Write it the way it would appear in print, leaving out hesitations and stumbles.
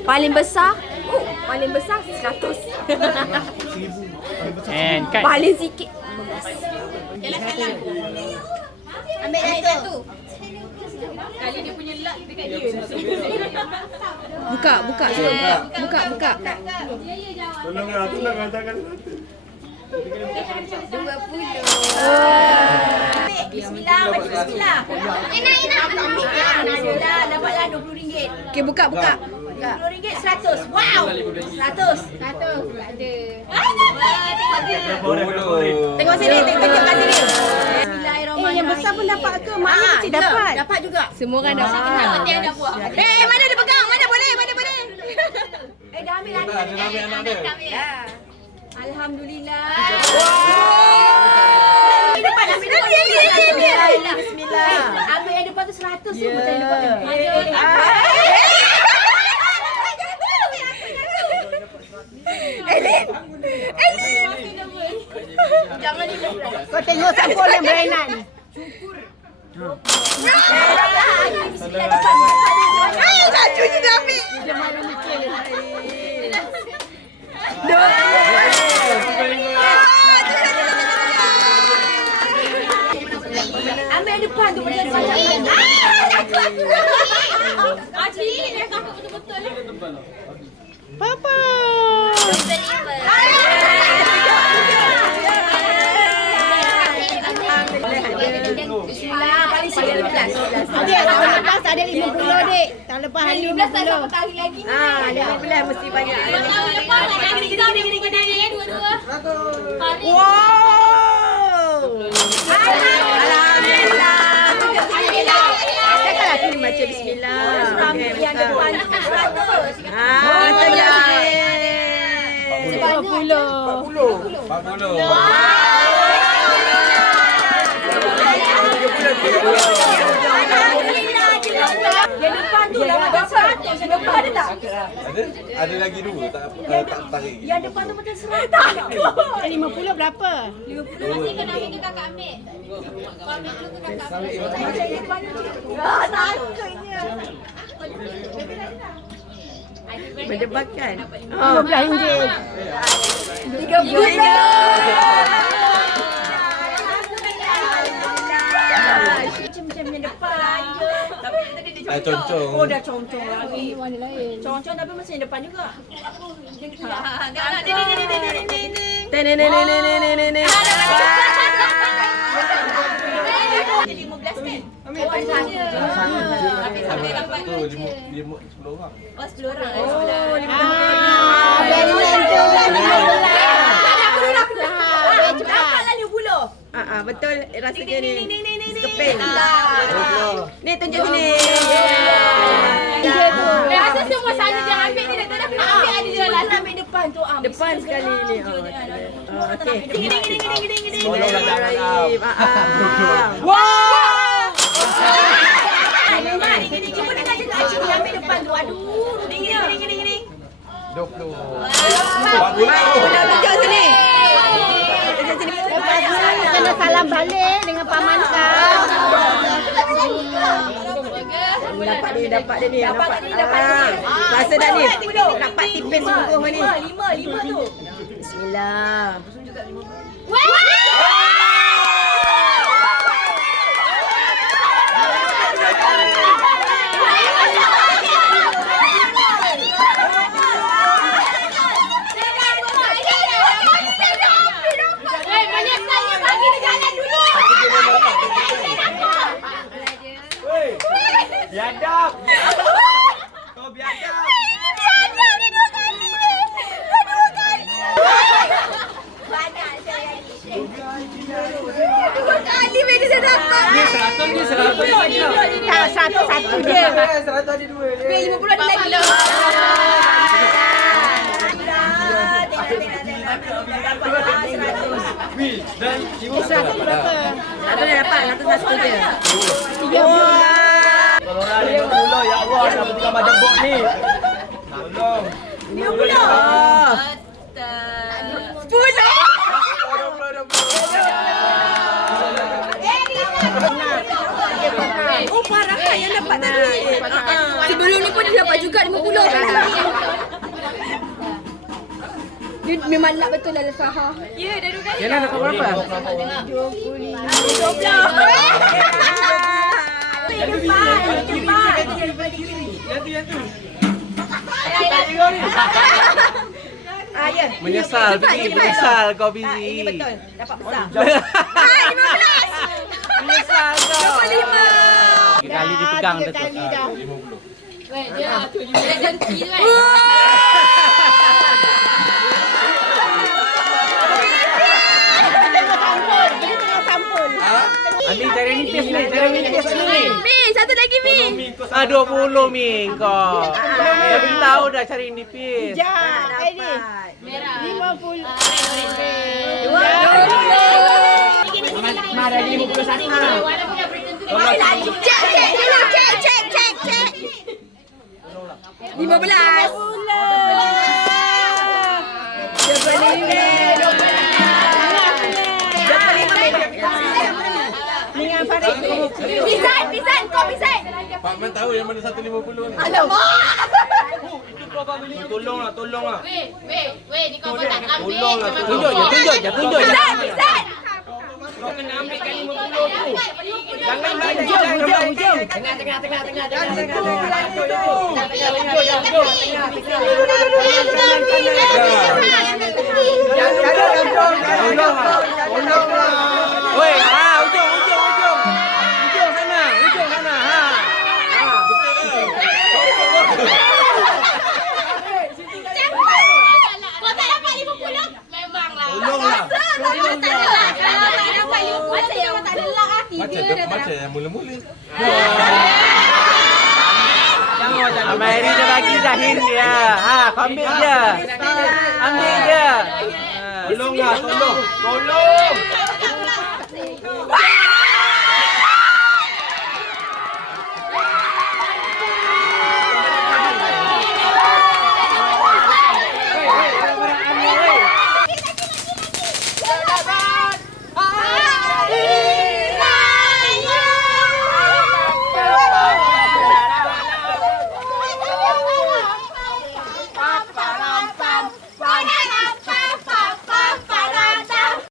Paling besar? Oh, paling besar 100. And cut. Paling sikit 15. Ambil satu. Buka. Buka. Tolong katakan. 20. Bismillah, baca bismillah. Enak. Bismillah, dapatlah RM20. Okey, buka. RM20, 100. Wow. 100. Tak ada. Tengok sini, tengok kat sini. Bismillahirrahmanirrahim. Yang besar pun dapat ke? Mana mesti dapat? Dapat juga. Semua orang dapat. Penting ada buat. Mana dia pegang? Mana boleh? Dah ambil anak dia. Alhamdulillah. Depan ambil depan. Bismillah. Ambil yang depan tu 100 tu betul yang depan tu. Elin. Jangan ni. Kau tengok sampul yang berainan. Bismillah depan. Laju je dah ambil. Dia malu mikir. Ambil depan tu macam dia takut betul-betul. Papa. Bismillah, paling sikit 15. Adik, tahun lepas ada 50, Dek. Tahun lepas ada 15 tak 50. sampai hari lagi ni. 15 mesti banyak. Tahun lepas ada gini dua-dua. Wow. Alhamdulillah. Cakaplah sini baca bismillah. Yang depan tu 100. Tengok sini. 40. Yang depan tu dah macam 100. Yang depan ada tak? Ada lagi dua tak tarik. Yang depan tu macam 100. 50 berapa? 50 masih kena ambil ke kakak ambil. Kau ambil dulu ke kakak ambil. Takutnya. Mendebatkan. RM15. 30. Macam yang depan je. Tapi tadi dia Concong. Oh dah concong lagi. Warna lain. Concong tapi masih yang depan juga. Jadi 15 kan? Ambil saja. Tapi dapat tu 10 orang. Oh 10 orang. Dapatlah 50. Betul rasanya ni. Keping. Ni tunjuk sini. Rasa semua saja jangan ambil ni dah ambil ada je lah ambil depan tu Depan sekali ni. Okey. Bismillahirrahmanirrahim. Wow! Cuba dengar je Acik ni ambil depan tu. Aduh, ding. 20. 40. Tunjuk sini. Kena salam balik dengan Paman kau. Dapat dia ni. Rasa dah ni. Dapat tipis sungguh ni. 5 tu. Bismillah. Biadab. Kau biadab. Banyak saya ni. 2 kali benda saya dapat. Ni 100 ni. Tak, satu je. 100 ada dua. 50 ada lagi. Wih, dan ibu 100 berapa? Satu dah dapat, satu je. 30. Kalau orang 50, ya Allah, dah bertambah debok ni. Tolong. 10. Oh, parah kan yang dapat tadi. Sebelum ni pun dia dapat juga 50. Dia memang nak betul lah Faha. Ya, dah 2 kali. Yalah, dapat berapa? 25. Ya. Menyesal, menyesal kau Ini busy. betul. Dapat besar. 15. Menyesal kau. 25. 3 kali dipegang dah tu. 50. Weh, dia dengki tu kan. Dia tengah sampul. Amin, cara nipis ni. Cara nipis ni. Mi, satu lagi Mi. 20 Min kau. Dah beritahu dah cari nipis. Dapat. Merah. 50. Mana 51 mana? Warna punya Britain tu. Cek. 15. Dengan Farid. Pisan, kau pisan. Pak Man tahu yang mana 150 ni. Tolonglah. Weh, ni kau tak ambil. Tolonglah, Tunjuk je. Pisan. Kau kena ambilkan 50 tu. Jangan lagi. Ujung. Woi, ujung. Ujung sana. Kau tak dapat 50? Memanglah. Tolonglah. Kalau tak dapat 50, macam yang tak ada lah hati. Macam yang mula-mula. Mary dah bagi dah hint dia. Kau ambil je. Ambil je. Tolonglah.